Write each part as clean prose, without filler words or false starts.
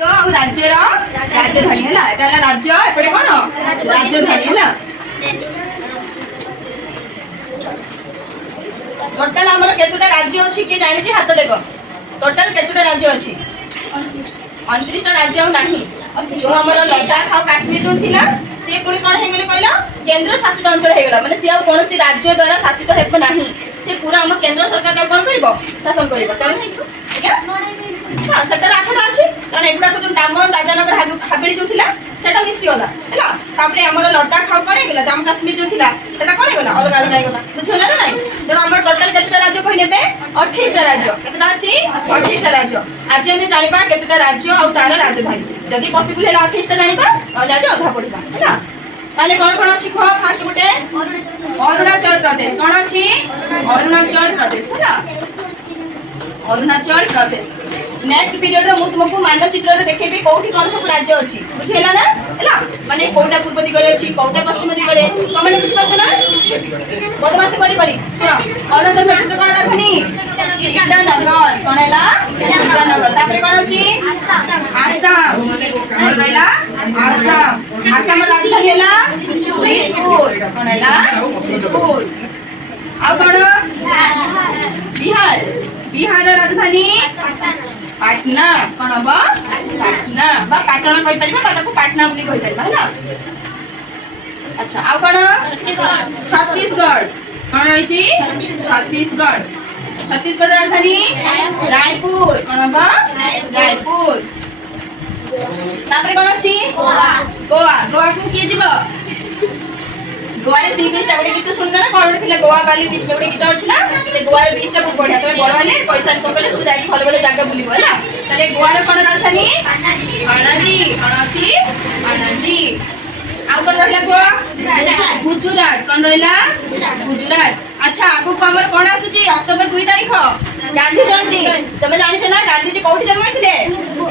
राज्यर राजधानी है एटा राज्य एपटे कौन राजधानी है टोटाल आमर केतुटा राज्य अछि के जानि छी हाथ देखो टोटाल केतुटा राज्य अछि 29 टा राज्य नाही जो हमर लद्दाख और काश्मीर जो थिला से पुणी कोन हे गेले कहलो केंद्र शासित अंचल हे गेला माने से आ कोनोसी राज्य द्वारा शासित हेब नाही से पूरा हम केंद्र सरकार का कोन करबो शासन करबो तने हां सेटर 8 टा अछि कारण एगुडा को जो नाम दादानगर हाबिली जो थिला सेटा मिसी होला हैला तापरे हमर लद्दाख और कोन हे गेला जम्मू काश्मीर जो थिला सेटा कोन हे गेला अलग अलग हे गेला बुझला ना नाही तो हमर टोटल केतटा राज्य कहि नेबे 28 टा राज्य केतटा अछि 28 टा राज्य आज हम जानिबा केतटा राज्य और तार राजधानी जदि पॉसिबल है 28 टा जानिबा और आज अधा पडिबा हैला ताले कोन अछि खो फास्ट गुटे अरुणाचल प्रदेश कोन अछि अरुणाचल प्रदेश हैला अरुणाचल प्रदेश नेक्स्ट पीरियड रो तुमको मानचित्र रे देखेबी कोठी कोन सब राज्य अछि बुझेला ना हैला माने कोटा पूर्व दिगरे अछि कोटा पश्चिम दिगरे कमाने कुछ पाछ ना बदमाश करी करी सुनो अरुणाचल प्रदेश कोन राजधानी ईटानगर कोन हैला ईटानगर तापरे कोन अछि आसाम कोन रहला आसाम आसाम राजधानी हैला दिसपुर कोन हैला दिसपुर आ कोन बिहार बिहार राजधानी पाटना कोन बा पाटना बा पाटना कहि परबा बा ताको पाटना बोली कहि परबा हैला अच्छा आ कोन छत्तीसगढ़ कोन रहि छी छत्तीसगढ़ छत्तीसगढ़ राजधानी रायपुर कोन बा रायपुर तापरे कोन अछि गोवा गोवा गोवा को के जीव गोवा रे सी बीच टा गोटे गीत सुन ना कोन थिले गोवा वाली बीच में गोटे गीत अछि ना से गोवा रे बीच टा बहुत बढ़िया तमे बड़ हले पैसा इनकम करले सब जाई भले भले जगह बुलिबो हैला तले गोवा रे कोन राजधानी पणजी कोन अछि पणजी आ कोन रहला गोवा गुजरात कोन रहला गुजरात अच्छा आगु को हमर कोन आसुची अक्टोबर 2 तारिख गांधी जयंती तमे जानि छ ना गांधी जी कोठी जन्म होइथिले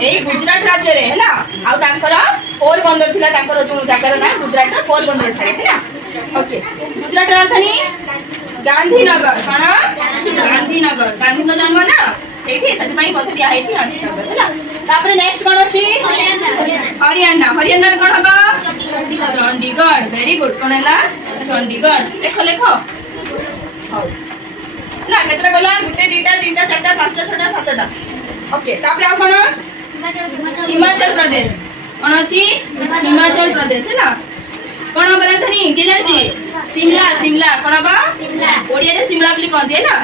एई गुजरात राज्य रे हैला आ तांकर पोरबंदर थिला तांकर जो जगह ना गुजरात रे पोरबंदर थारे हैला ओके गुजरात राजधानी गांधीनगर कोन गांधीनगर गांधी तो जन्म ना सेठी सति पई पथ दिया है छी गांधीनगर हैला तापर नेक्स्ट कोन अछि हरियाणा हरियाणा कोन हबा चंडीगढ़ वेरी गुड कोन हैला चंडीगढ़ देखो देखो हो ना केतरा गला गुटे दीटा तीनटा चारटा पांचटा छटा सातटा ओके तापर आ कोन हिमाचल प्रदेश कोन अछि हिमाचल प्रदेश हैला कोन राजधानी के जानि छी शिमला शिमला कोन बा शिमला ओडिया रे शिमला बोली कहते है ना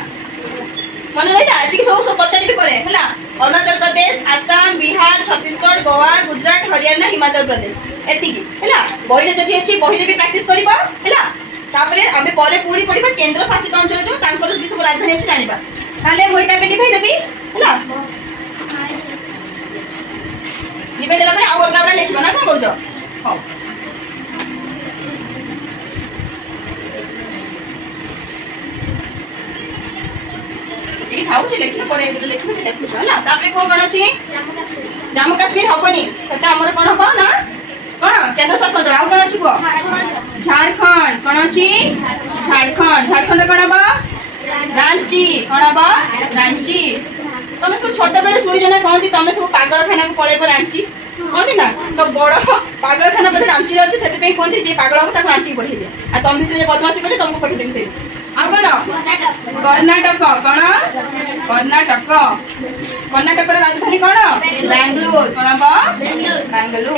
मन रहिला एति सब सब पचारि भी करे हैला अरुणाचल प्रदेश आसाम बिहार छत्तीसगढ़ गोवा गुजरात हरियाणा हिमाचल प्रदेश एति की हैला बहिरे जति अछि बहिरे भी प्रैक्टिस करिबा हैला तापरे आमे परे पूरी पडिबा केंद्र शासित अंचल जो तांकर विश्व राजधानी अछि जानिबा ताले मोइटा पे लिखै देबी हैला लिखै देला परे और गावडा लिखबा ना कोन कहजो हो थाउ छी लेखिन पड़े लेखिन छी लेखु छ ना तापरे को कोन अछि जम्मू काश्मीर होबनी सेटा हमर कोन हो ना कोन केंद्र शासित अंचल आ कोन अछि को झारखंड कोन अछि झारखंड झारखंड कोन बा रांची कोन बा रांची तमे सब छोटा बेले सुनि जने कहंती तमे सब पागल खाना को पळे पर रांची कहंती ना तो बड़ पागल खाना बले रांची रे अछि सेते पे कहंती जे पागल हो ता रांची पठे दे आ तम भी जे बदमाशी करे तुमको पठे देम से आ कोन कर्नाटक कोन कर्नाटक कर्नाटक रे राजधानी कोन बेंगलुरु कोन बा बेंगलुरु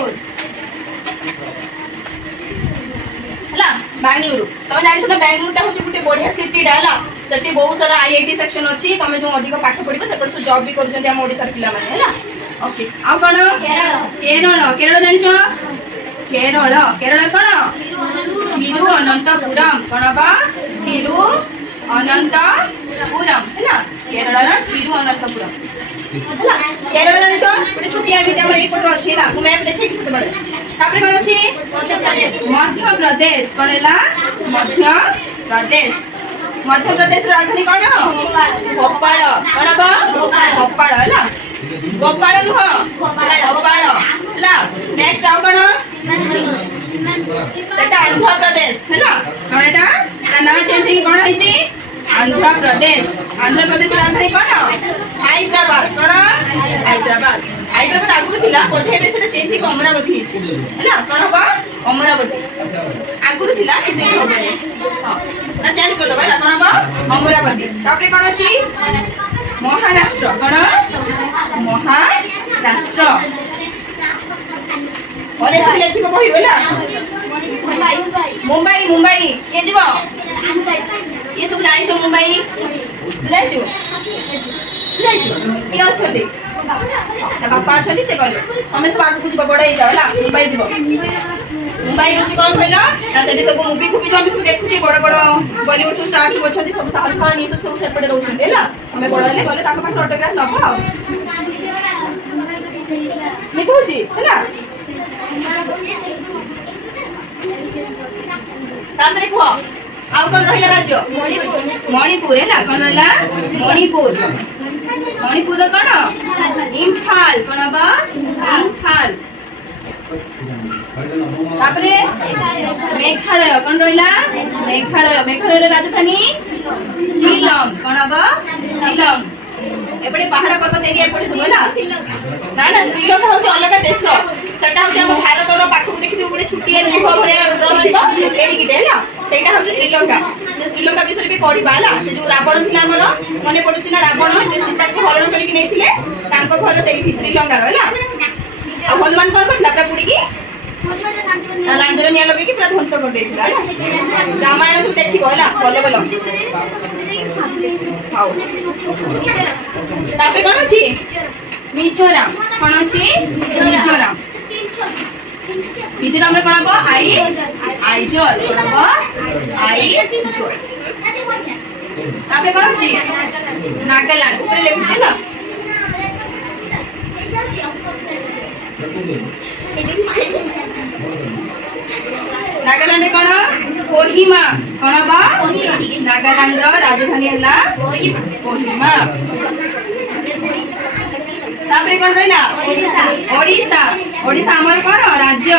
हला बेंगलुरु तमे जानि छ ना बेंगलुरु ता होची गुटे बढ़िया सिटी डाला सेठी बहुत सारा आईआईटी सेक्शन अछि तमे जो अधिक पाठ पढिबो सेपर सु जॉब भी कर जंती हम ओडिसा पिला माने हला ओके आ कोन केरल केरल जानि छ केरल केरल कोन तिरुअनंतपुरम कोन बा तिरुअनंतपुरम हैला केरल रा तिरुअनंतपुरम हैला केरल जानि छ गुटे छुटिया भी हमर ए फोटो अछि हैला मैप देखै कि से बडे तापरे कोन अछि मध्य प्रदेश कोन हैला मध्य प्रदेश मध्य प्रदेश राजधानी कोन भोपाल कोन बा भोपाल हैला गोपाल नुह भोपाल हैला नेक्स्ट आ कोन सेटा आंध्र प्रदेश हैला कोन एटा ता नाम चेंज होई कोन होई छी आंध्र प्रदेश राजधानी कोन हैदराबाद कोन हैदराबाद ହାଇଦ୍ରାବାଦ ଆଗରୁ ଥିଲା ବୋଧେ ଏବେ ସେଟା ଚେଞ୍ଜ ହେଇକି ଅମରାବତୀ ହେଇଛି ହେଲା କଣ ହବ ଅମରାବତୀ ଆଗରୁ ଥିଲା କିନ୍ତୁ ଏବେ ହବନି ହଁ ନା ଚେଞ୍ଜ କରିଦବା ହେଲା କଣ ହବ ଅମରାବତୀ ତାପରେ କଣ ଅଛି ମହାରାଷ୍ଟ୍ର କଣ ମହାରାଷ୍ଟ୍ର ଅରେ ସବୁ ଲେଖିବ କହିବ ହେଲା ମୁମ୍ବାଇ ମୁମ୍ବାଇ କିଏ ଯିବ ଇଏ ସବୁ ଜାଣିଛ ମୁମ୍ବାଇ ଯାଇଛୁ କିଏ ଅଛନ୍ତି ବାପା ଅଛନ୍ତି ସେ କହିଲେ ତମେ ସବୁ ଆଗକୁ ଯିବ ବଡ ହେଇଯାଅ ହେଲା ମୁମ୍ବାଇ ଯିବ ମୁମ୍ବାଇ ହଉଛି କଣ କହିଲ ନା ସେଠି ସବୁ ମୁଭି ଫୁଭି ଯୋଉ ଆମେ ସବୁ ଦେଖୁଛେ ବଡ ବଡ ବଲିଉଡ ସବୁ ଷ୍ଟାର ସବୁ ଅଛନ୍ତି ସବୁ ଶାହରୁଖ ଖାନ ଇଏ ସବୁ ସେପଟେ ରହୁଛନ୍ତି ହେଲା ଆମେ ବଡ ହେଲେ ଗଲେ ତାଙ୍କ ପାଖରେ ଅଟୋଗ୍ରାଫ ନବ ଆଉ ଇଏ କହୁଛି ହେଲା ତାପରେ କୁହ ଆଉ କଣ ରହିଲା ରାଜ୍ୟ ମଣିପୁର ହେଲା କଣ ରହିଲା ମଣିପୁର ମଣିପୁର କଣ ଇମ୍ଫାଲ କଣ ହବ ଇମ୍ଫାଲ ତାପରେ ମେଘାଳୟ କଣ ରହିଲା ମେଘାଳୟ ମେଘାଳୟର ରାଜଧାନୀ ଶିଲଂ କଣ ହବ ଶିଲଂ ଏପଟେ ପାହାଡ ପର୍ବତ ଏରିଆ ଏପଟେ ସବୁ ହେଲା ନା ନା ଶ୍ରୀଲଙ୍କା ହଉଛି ଅଲଗା ଦେଶ ସେଟା ହଉଛି ଆମ ଭାରତର ପାଖକୁ ଦେଖିଥିବ ଗୋଟେ ଛୁଟିଆ ଲୁହ ଭଳିଆ ରହିବ ଏଠିକିଟେ ହେଲା ସେଇଟା ହଉଛି ଶ୍ରୀଲଙ୍କା ସେ ଶ୍ରୀଲଙ୍କା ବିଷୟରେ ବି ପଢିବା ହେଲା ସେ ଯୋଉ ରାବଣ ଥିଲା ଆମର ମନେ ପଡୁଛି ନା ରାବଣ ଯେ ସୀତାକୁ ହରଣ କରିକି ନେଇଥିଲେ ତାଙ୍କ ଘର ସେଇଠି ଶ୍ରୀଲଙ୍କାର ହେଲା ଆଉ ହନୁମାନ କଣ କରିଥିଲା ପୁରା ପୁଡିକି ଲାଞ୍ଜରେ ନିଆଁ ଲଗେଇକି ପୁରା ଧ୍ୱଂସ କରିଦେଇଥିଲା ହେଲା ରାମାୟଣ ସବୁ ଦେଖିବ ହେଲା ଭଲ ଭଲ ହଉ ତାପରେ କଣ ଅଛି ମିଜୋରାମ କଣ ଅଛି ମିଜୋରାମ ମିଜୋରାମରେ କଣ ହବ ଆଇଜଲ କଣ ହବ ଆଇଜଲ ତାପରେ କଣ ଅଛି ନାଗାଲାଣ୍ଡ ଉପରେ ଲେଖୁଛି ହେଲା ନାଗାଲାଣ୍ଡରେ କଣ କୋହିମା କଣ ହବ ନାଗାଲାଣ୍ଡର ରାଜଧାନୀ ହେଲା କୋହିମା ତାପରେ କଣ ରହିଲା ଓଡିଶା ଓଡିଶା ଆମର କଣ ରାଜ୍ୟ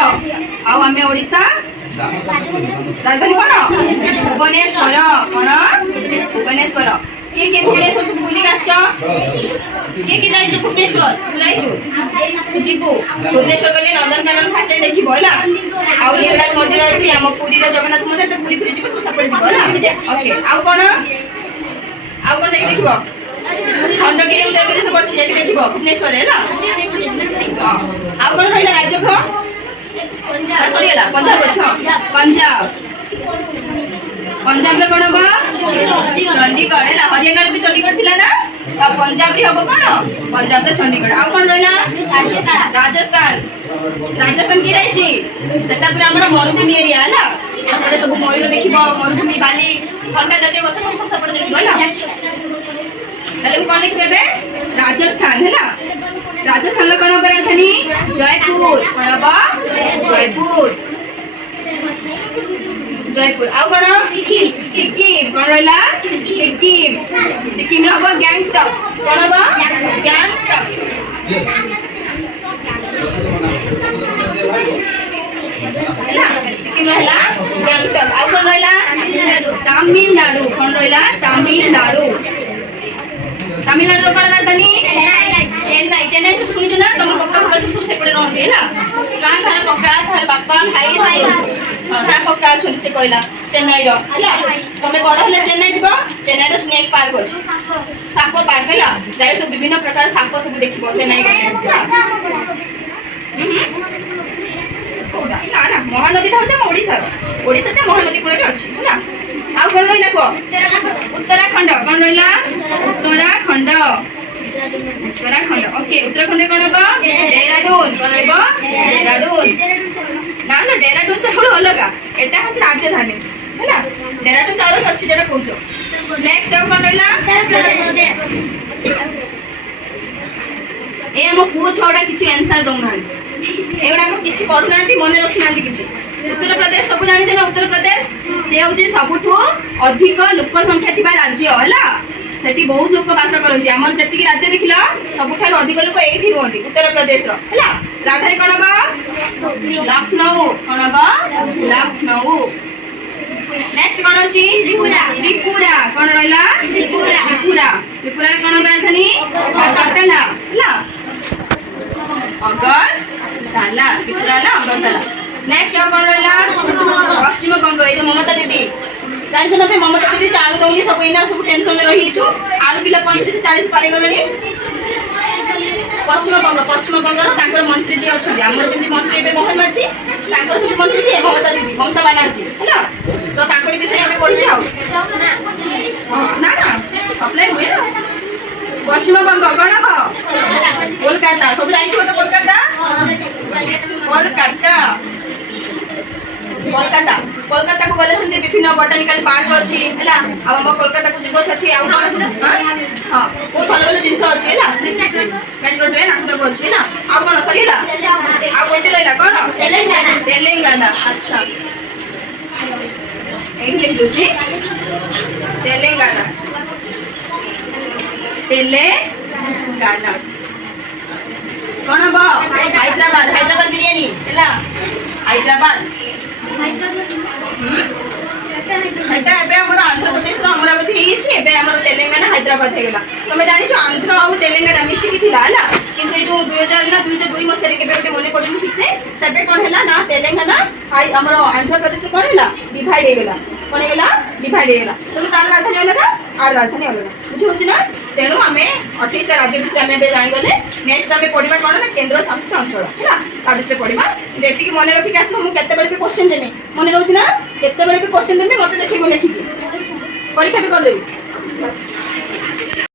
ଆଉ ଆମେ ଓଡିଶା ରାଜଧାନୀ କଣ ଭୁବନେଶ୍ୱର କଣ ଭୁବନେଶ୍ୱର କିଏ କିଏ ଭୁବନେଶ୍ୱର ସବୁ ବୁଲିକି ଆସିଛ କିଏ କିଏ ଯାଇଛୁ ଭୁବନେଶ୍ୱର ଯାଇଛୁ ଯିବୁ ଭୁବନେଶ୍ୱର ଗଲେ ନନ୍ଦନକାନନ ଫାଷ୍ଟ ଦେଖିବ ହେଲା ଆଉ ଲିଙ୍ଗରାଜ ମନ୍ଦିର ଅଛି ଆମ ପୁରୀର ଜଗନ୍ନାଥ ମନ୍ଦିର ପୁରୀ ପୁରୀ ଯିବ ସବୁ ସେପଟେ ଯିବ ହେଲା ଓକେ ଆଉ କଣ ଯାଇକି ଦେଖିବ ଖଣ୍ଡଗିରି ଉଦୟଗିରି ସବୁ ଅଛି ଯାଇକି ଦେଖିବ ଭୁବନେଶ୍ୱରରେ ହେଲା ଆଉ କଣ ରହିଲା ରାଜ୍ୟ ସରିଗଲା ପଞ୍ଜାବ ଅଛି ହଁ ପଞ୍ଜାବ ପଞ୍ଜାବରେ କଣ ହବ ଚଣ୍ଡିଗଡ଼ ହେଲା ହରିୟାଣାରେ ବି ଚଣ୍ଡିଗଡ଼ ଥିଲା ନା ତ ପଞ୍ଜାବରେ ହବ କଣ ପଞ୍ଜାବରେ ଚଣ୍ଡିଗଡ଼ ଆଉ କଣ ରହିଲା ରାଜସ୍ଥାନ ରାଜସ୍ଥାନ କି ରହିଛି ସେଟା ପୁରା ଆମର ମରୁଭୂମି ଏରିଆ ହେଲା ସେପଟେ ସବୁ ମୟୂର ଦେଖିବ ମରୁଭୂମି ବାଲି ଥଣ୍ଡା ଜାତୀୟ ଗଛ ସବୁ ସେପଟେ ଦେଖିବ ହେଲା ତାହେଲେ ମୁଁ କଣ ଲେଖିବି ଏବେ ରାଜସ୍ଥାନ ହେଲା ରାଜସ୍ଥାନର କଣ ହବ ରାଜଧାନୀ ଜୟପୁର କଣ ହବ ଜୟପୁର जयपुर आउ कौन सिक्किम कौन रहा सिक्किम सिक्किम हम गैंगटक कौन हम गैंगटक सिक्किम रहा गैंगटक आउ कौन रहा तमिलनाडु कौन रहा तमिलनाडु तमिलनाडु कौन राजधानी चेन्नई चेन्नई सब शुणी ना तुम कक्का फक्का सब सेपटे रहते है गाँ थार कक्का थार बापा भाई हाँ कक्का अच्छे से कहला चेन्नई रहा तुम बड़ है चेन्नई जीव चेन्नई स्नेक पार्क अच्छे साप पार्क है जाए सब विभिन्न प्रकार साप सब देख चेन्नई ना महानदी हूँ ओडार ओडा महानदी कूल अच्छी है आउ कौन रहा कह उत्तराखंड कौन रहा उत्तराखंड उत्तराखंड ओके उत्तराखंड कौन हम डेहराडून कौन डेहराडून ना ना डेहराडून चाउल अलग एटा हूँ राजधानी है डेहराडून चाउल अच्छी जो कौच नेक्स्ट आउ कौन रहा ये आम पुओ छुआ किसी आंसर दौना एगुड़ा किसी पढ़ुना मन रखी ना कि उत्तर प्रदेश सब जानते ना उत्तर प्रदेश से हूँ सबुठ अधिक लोक संख्या थी राज्य है सेठी बहुत लोक बास करती आम जी राज्य देख सबुठ अधिक लोक ये रुहति उत्तर प्रदेश राजधानी कौन हम लखनऊ कौन हम लखनऊ नेक्स्ट कौन अच्छी त्रिपुरा कौन रहा त्रिपुरा त्रिपुरा कौन हम राजधानी अगरतला अगरतला कितना ना अगरतला नेक्स्ट और कौन रहला पश्चिम बंग ए ममता दीदी जानि ना ममता दीदी आलू दौनी सब एना सब टेंशन में रही छु आलू किलो 35 से 40 पारे गलनी पश्चिम बंग तांकर मंत्री जी अछि हमर जेंति मंत्री बे मोहन माछी तांकर सब मंत्री जी ममता दीदी ममता बनर्जी हैला तो तांकर विषय हमें पढ़ि जाओ ना ना अप्लाई हुए ना पश्चिम बंग कौन ह कोलकाता सब जाई तो कोलकाता कोलकाता कोलकाता को गले से विभिन्न बोटानिकल पार्क अछि हैला आ हम कोलकाता को जीवो सठी आ कोन सब हां ओ भलो भलो जिंस अछि हैला मेट्रो ट्रेन आकु दबो अछि ना आ कोन सरीला आ कोटे रहला कोन तेलंगाना अच्छा एही लिख दोछि तेलंगाना कौन हम हैदराबाद बिरयानी हैला हैदराबाद सेटा एबे हमर आंध्र प्रदेश रो अमरावती हेछि एबे हमर तेलंगाना हैदराबाद हे गेला तमे जानि छ आंध्र आ तेलंगाना मिसिकी थिला हैला किंतु ए जो 2000 ना 2002 मसरे के बेटे मने पड़नी ठीक से सेबे कोन हैला ना तेलंगाना हमर आंध्र प्रदेश कोन हैला डिवाइड हे गेला कोन हे गेला डिवाइड हे गेला तमे तार राजधानी अलग आर राजधानी अलग बुझि होछि ना तेणु आमे 28 राज्य विषय आमे बे जानि गले नेक्स्ट आमे पढिबा कोन ना केंद्र शासित अंचल हैला ता विषय पढिबा जेति कि मने रखि के आसो मु केते बेले के क्वेश्चन देमे मने रहउछि ना केते बेले के क्वेश्चन देमे मते देखि को लेखि परीक्षा भी कर देबी।